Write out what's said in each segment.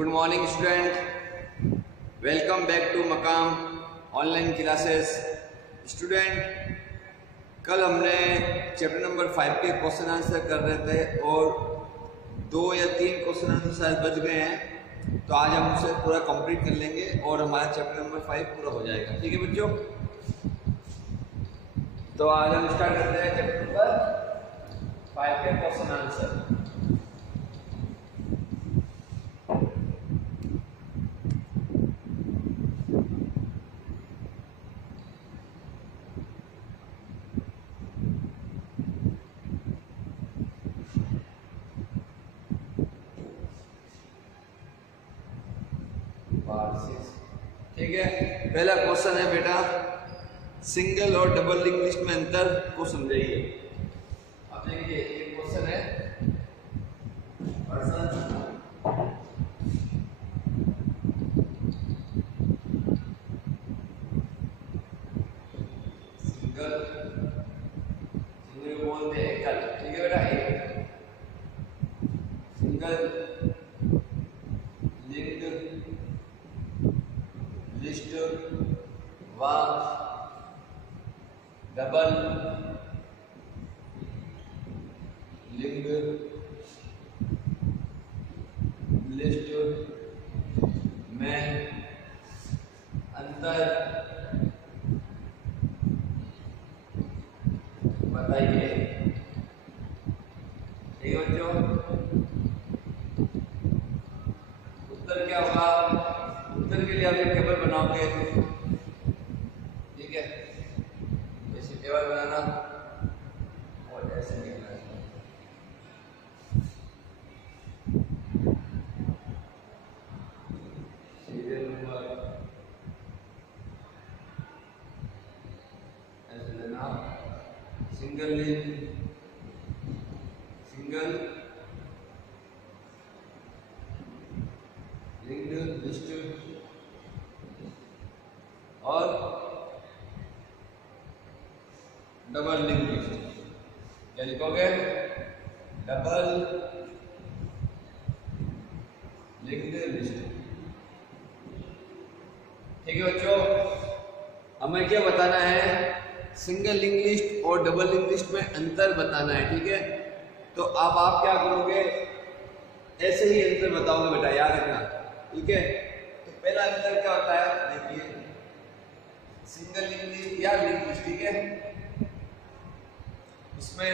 Good morning student, welcome back to Maqam online classes. Student, कल हमने chapter number 5 के question answer कर रहे थे और 2 या 3 क्वेश्चन आंसर शायद बच गए हैं, तो आज हम उसे पूरा कंप्लीट कर लेंगे और हमारा चैप्टर नंबर 5 पूरा हो जाएगा। ठीक है बच्चों, तो आज हम स्टार्ट करते हैं चैप्टर नंबर 5 के क्वेश्चन आंसर। ठीक है, पहला क्वेश्चन है बेटा, सिंगल और डबल लिंक लिस्ट में अंतर को समझाइए। अब देखिए ये क्वेश्चन है, सिंगल बोलते हैं एकल। ठीक है बेटा, एक सिंगल लिस्ट व डबल लिंक लिस्ट में अंतर बताइए। ठीक है बच्चों, उत्तर क्या होगा? उत्तर के लिए आप एक टेबल बनाओगे। ठीक है, ऐसे टेबल बनाना और ऐसे लिखना है। सीरियल नंबर ऐसे लेना, सिंगल लिंक्ड लिस्ट और डबल लिंक लिस्ट। क्या लिखोगे? Double linked list. ठीक है बच्चों, हमें क्या बताना है? सिंगल लिंक लिस्ट और डबल लिंक लिस्ट में अंतर बताना है। ठीक है, तो अब आप क्या करोगे? ऐसे ही अंतर बताओगे बेटा, याद रखना। ठीक है, तो पहला अंतर क्या होता है? देखिए, सिंगल लिंक लिस्ट या लिंक लिस्ट। ठीक है, इसमें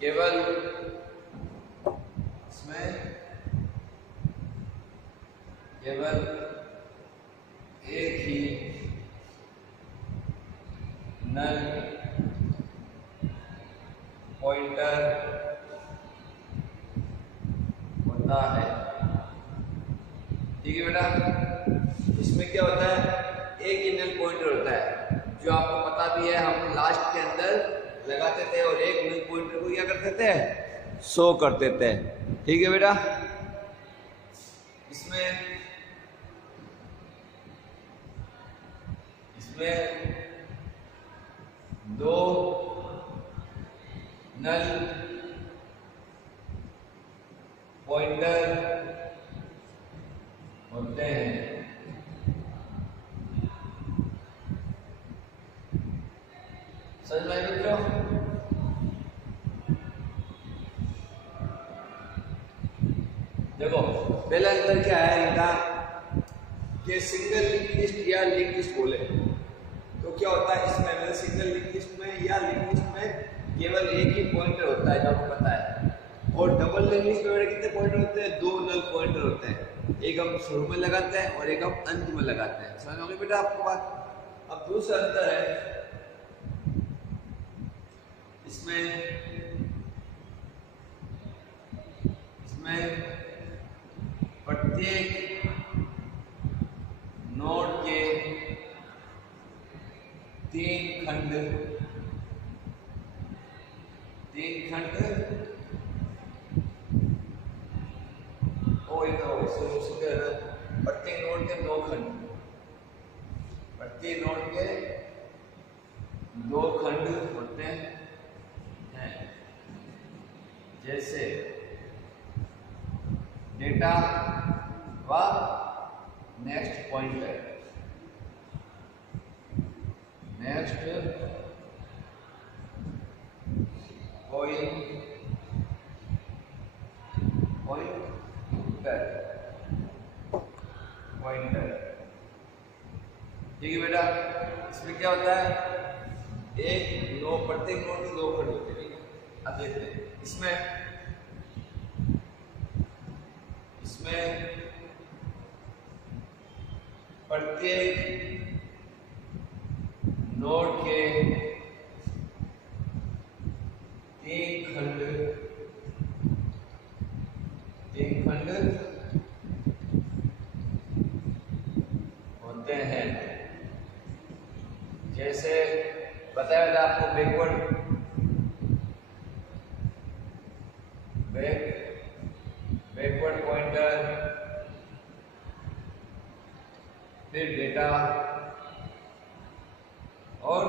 केवल एक ही नल पॉइंटर होता है। ठीक है बेटा, इसमें क्या होता है? एक ही नल पॉइंटर होता है, जो आपको पता भी है, हम लास्ट के अंदर लगाते थे और एक नल पॉइंटर को क्या करते थे? शो करते थे। ठीक है बेटा, इसमें दो नल पॉइंटर होते हैं। समझ में आई बच्चों? देखो, पहला अंतर क्या है इनका कि सिंगल लिंक लिस्ट या लिंक लिस्ट बोले तो क्या होता है? इसमें मतलब सिंगल लिंक लिस्ट में या लिंक लिस्ट में केवल एक ही पॉइंटर होता है, जो आपको पता है। और डबल लिंक लिस्ट में कितने पॉइंटर होते हैं? 2 नल पॉइंटर होते हैं, एक हम शुरू में लगाते हैं और एक हम अंत में लगाते हैं। समझ में बेटा आपको बात? अब दूसरा अंतर है, इसमें प्रत्येक नोड के 3 खंड प्रत्येक नोड के 2 खंड, प्रत्येक नोड के दो खंड होते हैं, जैसे डेटा व नेक्स्ट पॉइंटर। Next pointer. ठीक है बेटा, इसमें क्या होता है, एक नो प्रत्येक नोड में दो खंड होते हैं। ठीक है, अब देखते हैं इसमें प्रत्येक नोड के तीन खंड होते हैं। जैसे बताया था आपको बैकवर्ड पॉइंटर, फिर डेटा और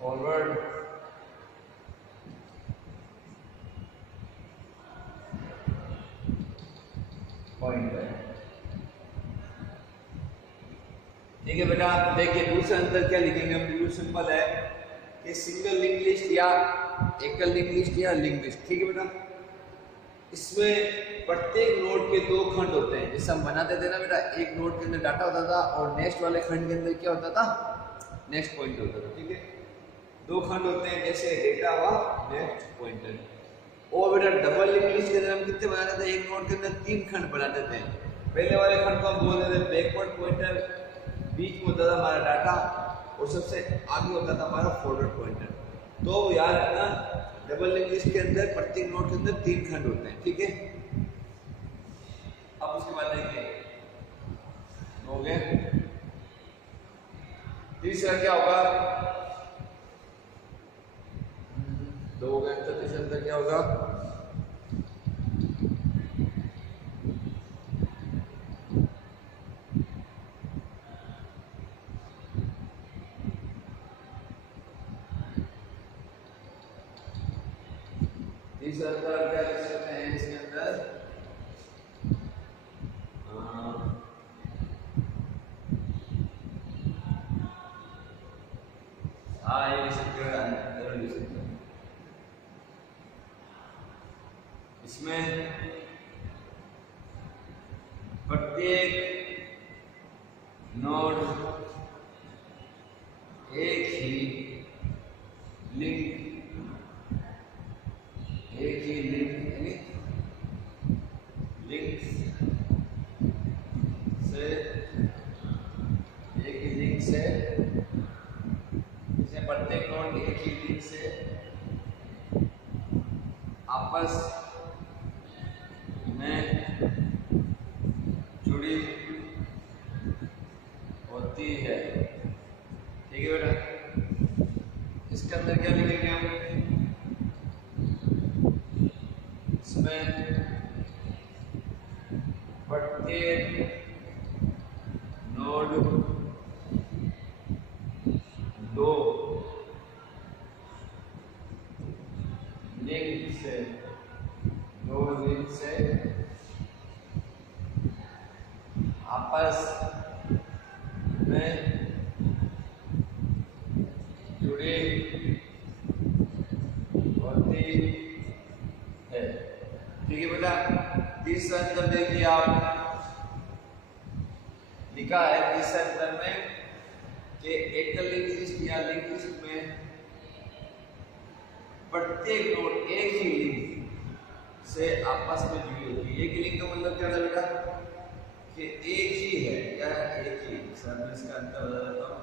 फॉरवर्ड पॉइंटर। ठीक है बेटा, देखिए दूसरा अंतर क्या लिखेंगे हम, बिल्कुल सिंपल है कि सिंगल लिंक लिस्ट या एकल लिंक लिस्ट या लिंक लिस्ट। ठीक है बेटा, इसमें प्रत्येक नोड के दो खंड होते हैं। जैसे हम बनाते थे ना बेटा, एक नोड के अंदर डाटा होता था और नेक्स्ट वाले खंड के अंदर क्या होता था, नेक्स्ट पॉइंटर होता था। ठीक है, दो खंड होते हैं जैसे डेटा व नेक्स्ट पॉइंटर। और बेटा डबल लिंक लिस्ट के अंदर हम कितने बनाते थे, एक नोड के अंदर तीन खंड बनाते थे। पहले वाले खंड को हम बोलते थे बैकवर्ड पॉइंटर, बीच में होता था हमारा डाटा और सबसे आगे होता था हमारा फॉरवर्ड पॉइंटर। तो याद रखना, डबल लिंक लिस्ट के अंदर प्रत्येक नोड के अंदर तीन खंड होते हैं। ठीक है, अब उसके बाद देखिए हो गए। तीसरा क्या होगा, दो हो गए, तो तीसरे अंदर क्या होगा, तीसरा अंतर क्या लिख सकते हैं इसके अंदर, हाँ ये लिख सकते हैं, इसमें प्रत्येक नोड एक ही लिंक यानी लिंक से इसमें प्रत्येक नोड एक ही लिंक से आपस में जुड़ी होती है। ठीक है बेटा, इसके अंदर क्या लिखेंगे हम, इसमें प्रत्येक नोड दो लिंक से आपस में जुड़ी होती है। ठीक है बेटा, तीसरा अंतर देखिए आप, लिखा है तीसरे अंतर में कि एकल लिंक लिस्ट या लिंक लिस्ट में प्रत्येक नोड एक ही लिंक से आपस में जुड़ी होती है। एक ही लिंक का मतलब क्या था बेटा, कि एक ही है, क्या एक ही। सर मैं इसका अंतर बता देता हूँ,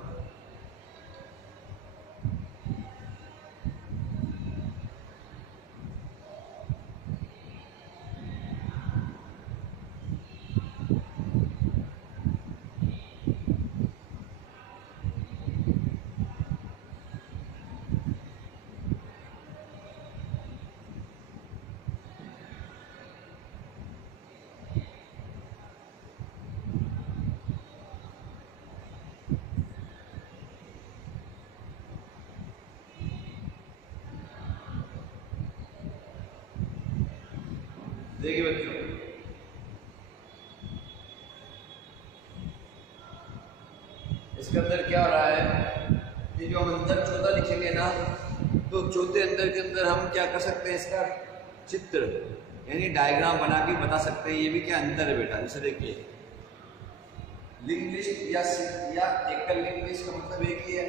देखिए बच्चों, इसके अंदर क्या हो रहा है कि जो हम अंदर चौथा लिखेंगे ना, तो चौथे अंदर के अंदर हम क्या कर सकते हैं, इसका चित्र यानी डायग्राम बना के बता सकते हैं ये भी क्या अंतर है बेटा। जैसे देखिए लिंक लिस्ट या एकल लिंक लिस्ट का मतलब एक ही है,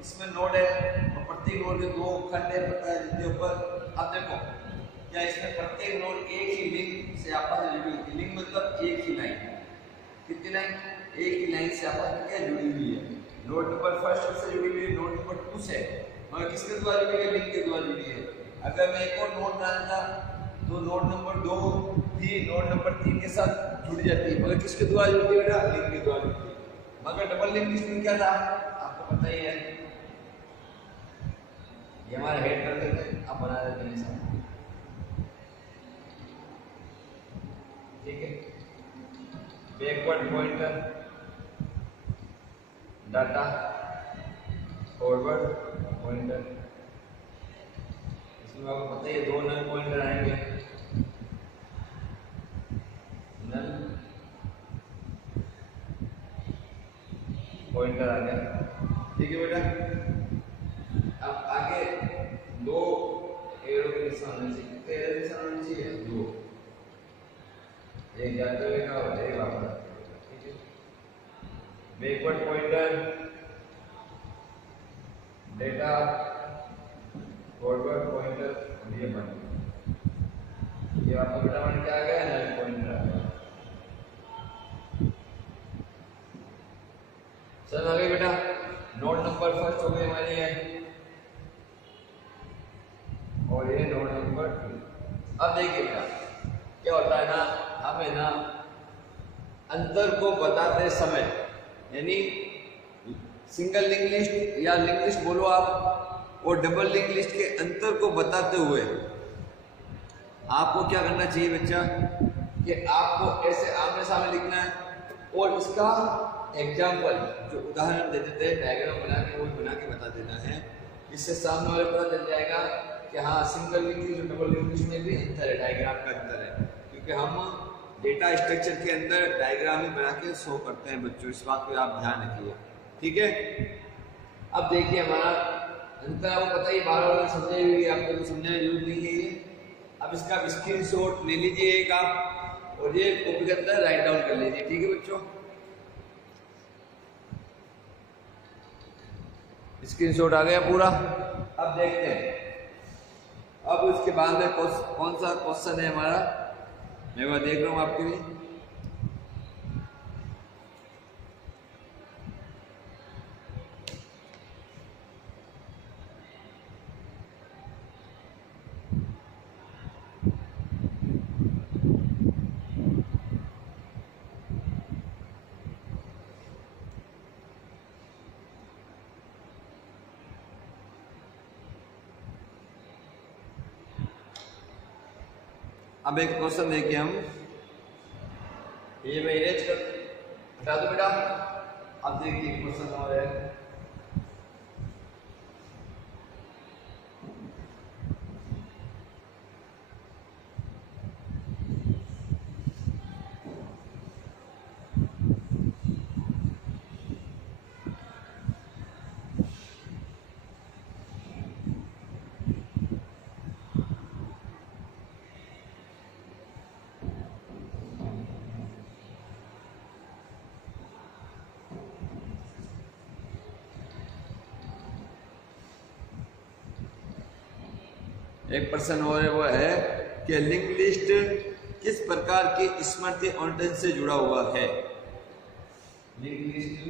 इसमें नोड है और प्रत्येक नोड के दो खंड है, पता है जिसके ऊपर। अब देखो क्या इसमें प्रत्येक नोड एक ही लिंक से आपस में जुड़ी हुई है। लिंक मतलब एक ही लाइन, कितनी लाइन, एक ही लाइन से आपस में क्या जुड़ी हुई है। नोड नंबर फर्स्ट से जुड़ी हुई है, नोड नंबर 2 से, मगर किसके द्वारा जुड़ी है, लिंक के द्वारा जुड़ी है। अगर मैं एक और नोड डालता तो नोड नंबर 2 भी नोड नंबर 3 के साथ जुड़ जाती है, मगर किसके द्वारा जुड़ती है, लिंक के द्वारा जुड़ती है। मगर डबल लिंक लिस्ट में क्या था, आपको पता ही है, ये हमारा हेड कर देते हैं, अब बना देते हैं सब, ठीक है। Backward pointer, data, forward pointer, इसमें आपको पता ही है दो नल पॉइंटर आएंगे, नल पॉइंटर आ गया, ठीक है बेटा। अब आगे दो एरो के निशान होने चाहिए, कितने एरो निशान होने चाहिए, दो, एक जाते हुए का और एक वापस आते हुए, ठीक है। Backward pointer, data, forward pointer, और ये बन ये आपको बेटा बन क्या आ गया, नल पॉइंटर आ गया। चल आगे बेटा, नोड नंबर फर्स्ट हो गई हमारी है और ये नोड नंबर 2। अब देखिए बेटा क्या होता है ना, हमें ना अंतर को बताते समय, यानी सिंगल लिंक लिस्ट या लिंक लिस्ट बोलो आप, और डबल लिंक लिस्ट के अंतर को बताते हुए आपको क्या करना चाहिए बच्चा, कि आपको ऐसे आमने सामने लिखना है और इसका एग्जाम्पल जो उदाहरण दे देते हैं डायग्राम बना के, वो बना के बता देना है। इससे सामने वाले पता चल जाएगा कि हाँ सिंगल लिंक लिस्ट और डबल लिंक लिस्ट में भी अंतर है, डायग्राम का अंतर है, क्योंकि हम डेटा स्ट्रक्चर के अंदर डायग्राम ही बना के शो करते हैं बच्चों, इस बात को आप ध्यान रखिए, ठीक है। अब देखिए हमारा अंतर आपको पता ही, बार-बार समझाई हुई है, आपको तो समझाने की जरूरत नहीं है ये। अब इसका स्क्रीनशॉट ले लीजिए एक आप, और ये कॉपी के अंदर राइट डाउन कर लीजिए, ठीक है बच्चों। स्क्रीनशॉट आ गया पूरा। अब देखते हैं, अब उसके बाद में कौन सा क्वेश्चन है हमारा, मैं वह देख रहा हूं आपके लिए। अब एक क्वेश्चन देखिए हम, ये मैं इरेज कर हटा दो बेटा। अब देखिए क्वेश्चन और है, एक प्रश्न और है, वो है कि लिंक लिस्ट किस प्रकार के स्मृति आवंटन से जुड़ा हुआ है। लिंक लिस्ट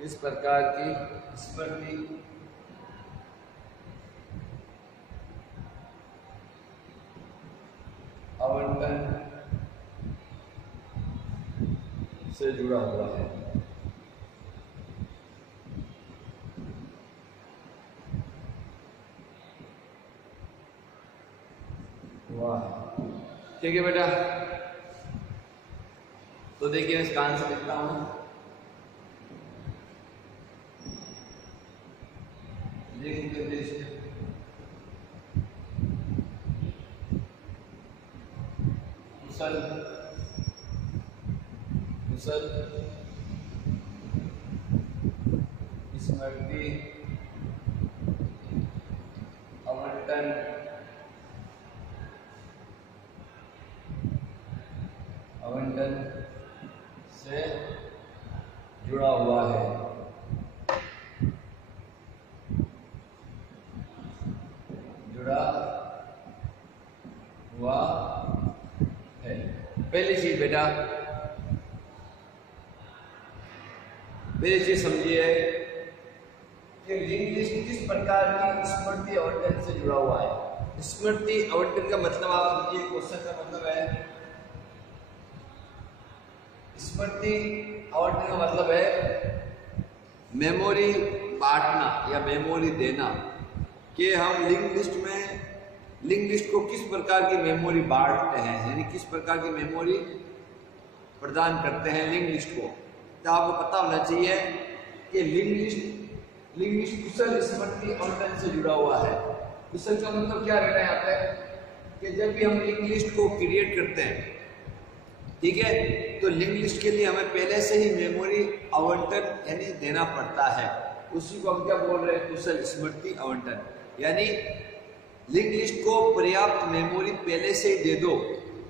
किस प्रकार की स्मृति आवंटन से जुड़ा हुआ है। वाह, ठीक है बेटा, तो देखिए मैं इसका आंसर लिखता हूं। कुशल कुशल स्मृति आवंटन से जुड़ा हुआ है। पहली चीज बेटा, पहली चीज समझिए कि लिंक लिस्ट किस प्रकार की स्मृति आवंटन से जुड़ा हुआ है। स्मृति आवंटन का मतलब आप समझिए, क्वेश्चन का मतलब है, स्मृति आवंटन का मतलब है मेमोरी बांटना या मेमोरी देना, कि हम लिंक लिस्ट को किस प्रकार की मेमोरी बांटते हैं, यानी किस प्रकार की मेमोरी प्रदान करते हैं लिंक लिस्ट को। तो आपको पता होना चाहिए कि लिंक लिस्ट कुशल स्मृति आवंटन से जुड़ा हुआ है। कुशल का मतलब क्या बेटा यहाँ पे, कि जब भी हम लिंक लिस्ट को क्रिएट करते हैं, ठीक है, तो लिंक लिस्ट के लिए हमें पहले से ही मेमोरी आवंटन यानी देना पड़ता है। उसी को हम क्या बोल रहे हैं, कुशल स्मृति आवंटन। यानी लिंक लिस्ट को पर्याप्त मेमोरी पहले से ही दे दो,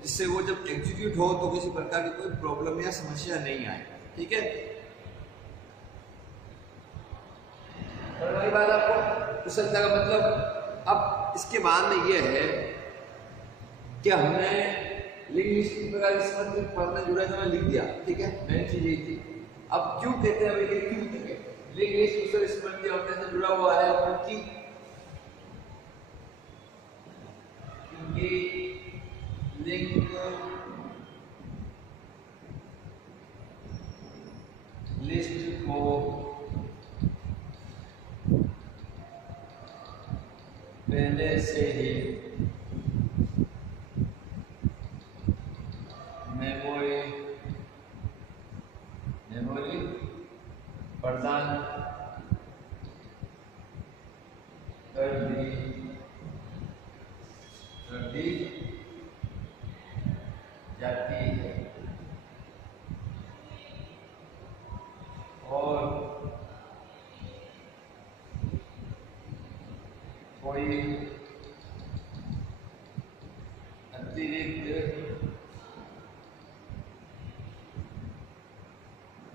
जिससे वो जब एग्जीक्यूट हो तो किसी प्रकार की कोई प्रॉब्लम या समस्या नहीं आए। ठीक है, बात आपको कुशलता का मतलब। अब इसके बाद में ये है कि हमने लिंक लिस्ट की प्रकार स्मृति पढ़ना जुड़ा तो लिख दिया, ठीक है, मेन चीज यही थी। अब क्यों कहते हैं क्यों लिंक लिस्ट कुशल स्मृति आवंटन से जुड़ा हुआ है, क्योंकि लिंक लिस्ट को पहले से ही मेमोरी प्रदान कर दी जाती है, और कोई अतिरिक्त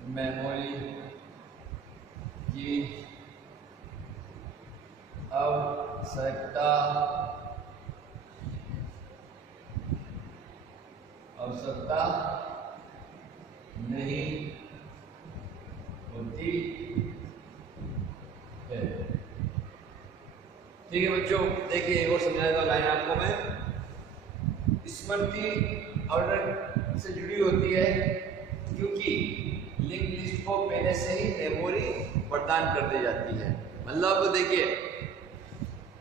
मेमोरी की आवश्यकता नहीं होती है। ठीक है बच्चों, देखिए और समझाने वाला लाइन आपको मैं, स्मृति आवंटन से जुड़ी होती है क्योंकि लिंक लिस्ट को पहले से ही मेमोरी प्रदान कर दी जाती है। मतलब देखिए,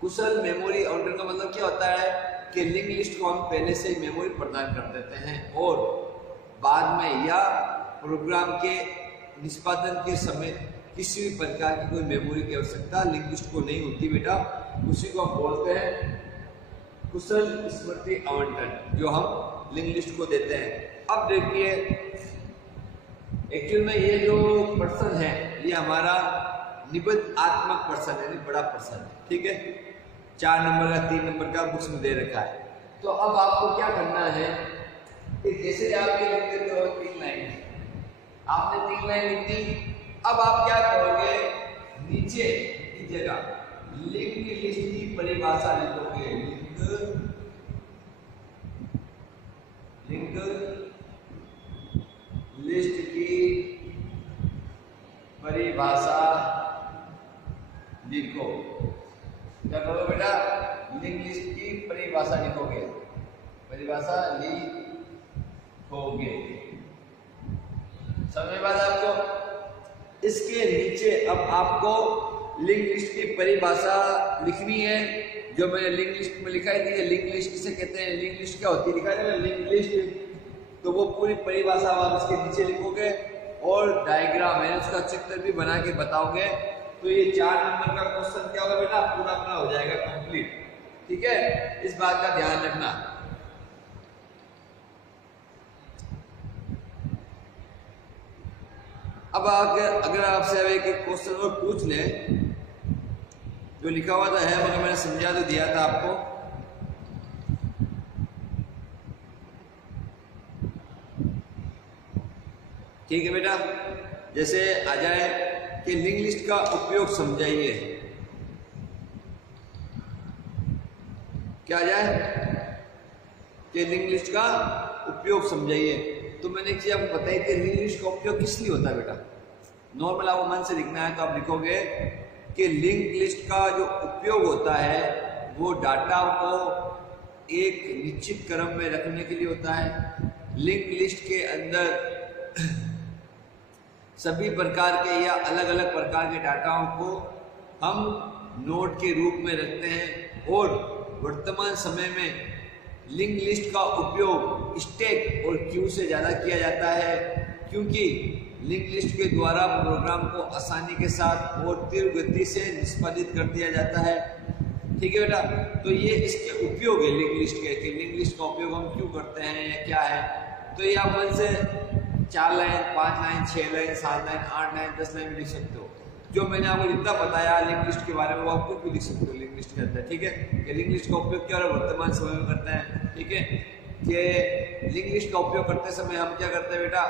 कुशल मेमोरी आवंटन का मतलब क्या होता है कि लिंक लिस्ट को हम पहले से ही मेमोरी प्रदान कर देते हैं, और बाद में या प्रोग्राम के निष्पादन के समय किसी भी प्रकार की कोई मेमोरी की आवश्यकता लिंक लिस्ट को नहीं होती बेटा। उसी को हम बोलते हैं कुशल स्मृति आवंटन, जो हम लिंक लिस्ट को देते हैं। अब देखिए, एक्चुअल में ये जो पर्सन है ये हमारा निबंधात्मक पर्सन है, बड़ा पर्सन है, ठीक है, 4 नंबर का 3 नंबर का बुक्स में दे रखा है। तो अब आपको क्या करना है कि जैसे आप ये लिख देते हो 3 लाइन, आपने 3 लाइन लिख दी, अब आप क्या करोगे, नीचे की जगह लिंक लिस्ट की परिभाषा लिखोगे। लिंक लिस्ट की परिभाषा लिखो। क्या करोगे बेटा, लिंक लिस्ट की परिभाषा लिखोगे, परिभाषा लिखोगे। समझ में बात आपको? इसके नीचे अब आपको लिंक लिस्ट की परिभाषा लिखनी है, जो मैंने लिंक लिस्ट में लिखा ही थी, लिंक लिस्ट किसे कहते हैं, लिंक लिस्ट क्या होती है लिखा है ना लिंक लिस्ट, तो वो पूरी परिभाषा आप इसके नीचे लिखोगे और डायग्राम है उसका चित्र भी बना के बताओगे, तो ये 4 नंबर का क्वेश्चन क्या होगा बेटा, पूरा अपना हो जाएगा कंप्लीट। ठीक है, इस बात का ध्यान रखना। अब अगर आपसे अब एक क्वेश्चन और पूछ ले, जो लिखा हुआ था है मगर मैंने समझा तो दिया था आपको, ठीक है बेटा। जैसे आ जाए कि लिंक लिस्ट का उपयोग समझाइए, क्या आ जाए कि लिंक लिस्ट का उपयोग समझाइए। तो मैंने एक चीज आपको बताई थी, लिंक लिस्ट का उपयोग किस लिए होता है बेटा। नॉर्मल आपको मन से लिखना है तो आप लिखोगे कि लिंक लिस्ट का जो उपयोग होता है वो डाटा को एक निश्चित क्रम में रखने के लिए होता है। लिंक लिस्ट के अंदर सभी प्रकार के या अलग अलग प्रकार के डाटाओं को हम नोड के रूप में रखते हैं और वर्तमान समय में लिंक लिस्ट का उपयोग स्टैक और क्यू से ज़्यादा किया जाता है, क्योंकि लिंक लिस्ट के द्वारा प्रोग्राम को आसानी के साथ और तीव्र गति से निष्पादित कर दिया जाता है। ठीक है बेटा, तो ये इसके उपयोग है लिंक लिस्ट के, कि लिंक लिस्ट का उपयोग हम क्यों करते हैं या क्या है। तो ये आप मन से 4 line, 5 line, 6 line, 7 line, 8 line, 10 line में लिख सकते हो। जो मैंने आपको जितना बताया लिंक लिस्ट के बारे में वो आप कुछ भी लिख सकते हो लिंक लिस्ट के अंदर। ठीक है, कि लिंक लिस्ट का उपयोग क्या वर्तमान समय में करते हैं। ठीक है, कि लिंक लिस्ट का उपयोग करते समय हम क्या करते हैं बेटा,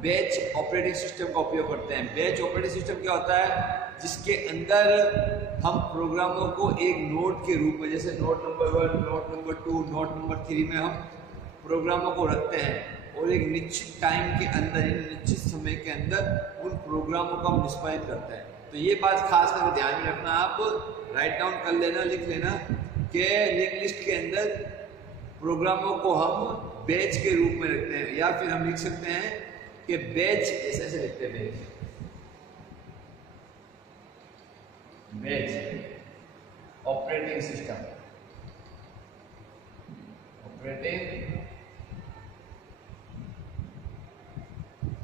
बैच ऑपरेटिंग सिस्टम का उपयोग करते हैं। बैच ऑपरेटिंग सिस्टम क्या होता है, जिसके अंदर हम प्रोग्रामों को एक नोड के रूप में, जैसे node number 1, node number 2, node number 3 में हम प्रोग्रामों को रखते हैं और एक निश्चित टाइम के अंदर, निश्चित समय के अंदर उन प्रोग्रामों को हम निष्पादित करते हैं। तो ये बात खास करके ध्यान में रखना, आप राइट डाउन कर लेना, लिख लेना कि लिंक लिस्ट के अंदर प्रोग्रामों को हम बैच के रूप में रखते हैं, या फिर हम लिख सकते हैं कि बैच ऐसे लिखते हैं, batch operating system,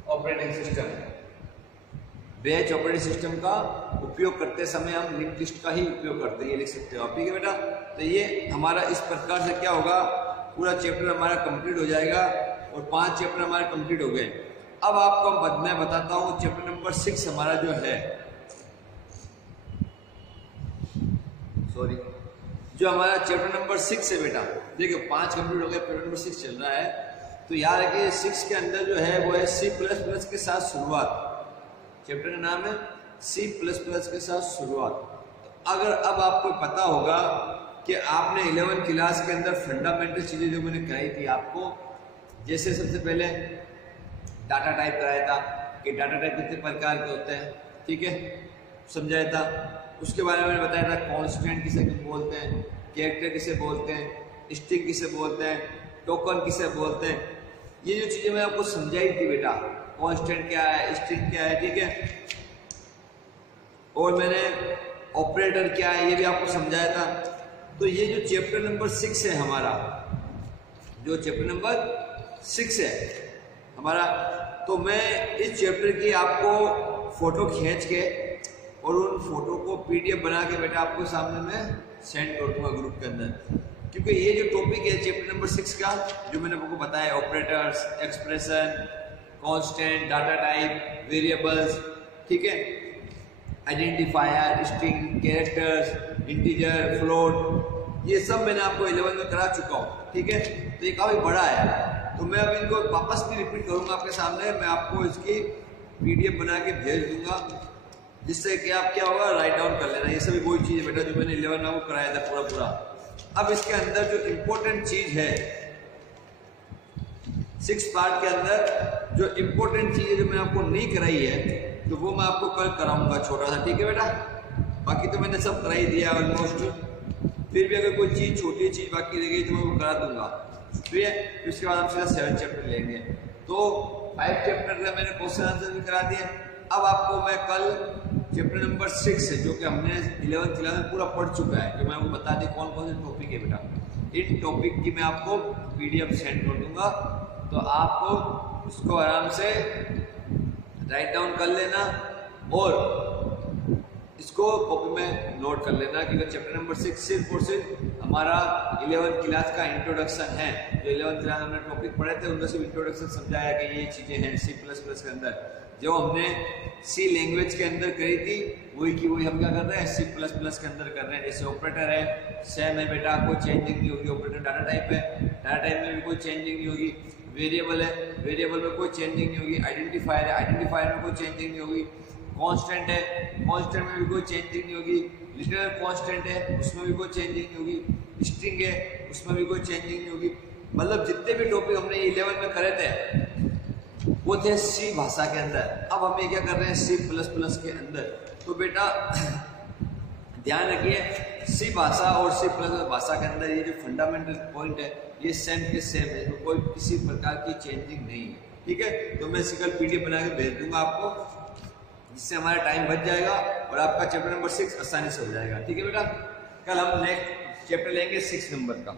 operating system, batch operating system का उपयोग करते समय हम लिंक लिस्ट का ही उपयोग करते हैं, ये लिख सकते हो आप। ठीक है बेटा, तो ये हमारा इस प्रकार से क्या होगा, पूरा चैप्टर हमारा कंप्लीट हो जाएगा और 5 चैप्टर हमारे कंप्लीट हो गए। अब आपको मैं बताता हूँ चैप्टर नंबर 6 हमारा जो है, सॉरी, जो हमारा चैप्टर नंबर 6 है बेटा, देखिए 5 कंप्लीट हो गए, चैप्टर नंबर 6 चल रहा है। तो याद रखिए 6 के अंदर जो है वो है C++ के साथ शुरुआत। चैप्टर का नाम है C++ के साथ शुरुआत। तो अगर अब आपको पता होगा कि आपने 11th क्लास के अंदर फंडामेंटल चीजें जो मैंने कराई थी आपको, जैसे सबसे पहले डाटा टाइप कराया था कि डाटा टाइप कितने प्रकार के होते हैं। ठीक है, समझाया था। उसके बारे में मैंने बताया था कांस्टेंट किसे बोलते हैं, कैरेक्टर किसे बोलते हैं, स्ट्रिंग किसे बोलते हैं, टोकन किसे बोलते हैं। ये जो चीजें मैं आपको समझाई थी बेटा, कांस्टेंट क्या है, स्ट्रिंग क्या है, ठीक है, और मैंने ऑपरेटर क्या है ये भी आपको समझाया था। तो ये जो चैप्टर नंबर 6 है हमारा, जो चैप्टर नंबर 6 है हमारा, तो मैं इस चैप्टर की आपको फोटो खींच के और उन फोटो को PDF बना के बेटा आपको सामने में सेंड कर दूंगा ग्रुप के अंदर, क्योंकि ये जो टॉपिक है चैप्टर नंबर 6 का, जो मैंने आपको बताया, operators, expression, constant, data type, variables, ठीक है, identifier, string, characters, integer, float, ये सब मैंने आपको 11 में करा चुका हूँ। ठीक है, तो ये काफी बड़ा है, तो मैं अब इनको वापस भी रिपीट करूंगा आपके सामने। मैं आपको इसकी PDF बना के भेज दूंगा, जिससे कि आप क्या होगा, राइट डाउन कर लेना। ये सभी वही चीज है बेटा जो मैंने 11 में आपको कराया था पूरा। अब इसके अंदर जो इम्पोर्टेंट चीज है 6 पार्ट के अंदर, जो इम्पोर्टेंट चीज है जो मैंने आपको नहीं कराई है, तो वो मैं आपको कल कराऊंगा छोटा सा। ठीक है बेटा, बाकी तो मैंने सब करा ही दिया ऑलमोस्ट, फिर भी अगर कोई चीज, छोटी चीज बाकी रह गई तो मैं वो करा दूंगा। ठीक है, फिर उसके बाद हम सीधा 7 चैप्टर लेंगे। तो 5 चैप्टर का मैंने क्वेश्चन आंसर भी करा दिया। अब आपको मैं कल चैप्टर नंबर 6 है जो कि हमने 11th क्लास में पूरा पढ़ चुका है, कि मैं आपको बता दें कौन कौन से टॉपिक है बेटा। इन टॉपिक की मैं आपको PDF सेंड कर दूंगा, तो आपको उसको आराम से राइट डाउन कर लेना और इसको कॉपी में नोट कर लेना कि चैप्टर नंबर 6 सिर्फ और सिर्फ हमारा 11th क्लास का इंट्रोडक्शन है। जो 11th क्लास हमने टॉपिक पढ़े थे उनमें सिर्फ इंट्रोडक्शन समझाया कि ये चीज़ें हैं C++ के अंदर, जो हमने C लैंग्वेज के अंदर करी थी वही की वही हम क्या कर रहे हैं C++ के अंदर कर रहे हैं। जैसे ऑपरेटर है, सेम है बेटा, कोई चेंजिंग नहीं होगी। ऑपरेटर डाटा टाइप है, डाटा टाइप में भी कोई चेंजिंग नहीं होगी। वेरिएबल है, वेरिएबल में कोई चेंजिंग नहीं होगी। आइडेंटिफायर है, आइडेंटिफायर में कोई चेंजिंग नहीं होगी। कांस्टेंट है, कांस्टेंट में भी कोई चेंजिंग नहीं होगी। लिटरल कांस्टेंट है, उसमें भी कोई चेंजिंग नहीं होगी। स्ट्रिंग है, उसमें भी कोई चेंजिंग नहीं होगी। मतलब जितने भी टॉपिक हमने 11 में करे थे वो थे C भाषा के अंदर। अब हम ये क्या कर रहे हैं C++ के अंदर। तो बेटा ध्यान रखिए C भाषा और C++ भाषा के अंदर ये जो फंडामेंटल पॉइंट है ये सेम के सेम है, तो कोई किसी प्रकार की चेंजिंग नहीं है। ठीक है, तो मैं इसकी कल PDF बना के भेज दूंगा आपको, जिससे हमारा टाइम बच जाएगा और आपका चैप्टर नंबर 6 आसानी से हो जाएगा। ठीक है बेटा, कल हम नेक्स्ट चैप्टर लेंगे 6 नंबर का।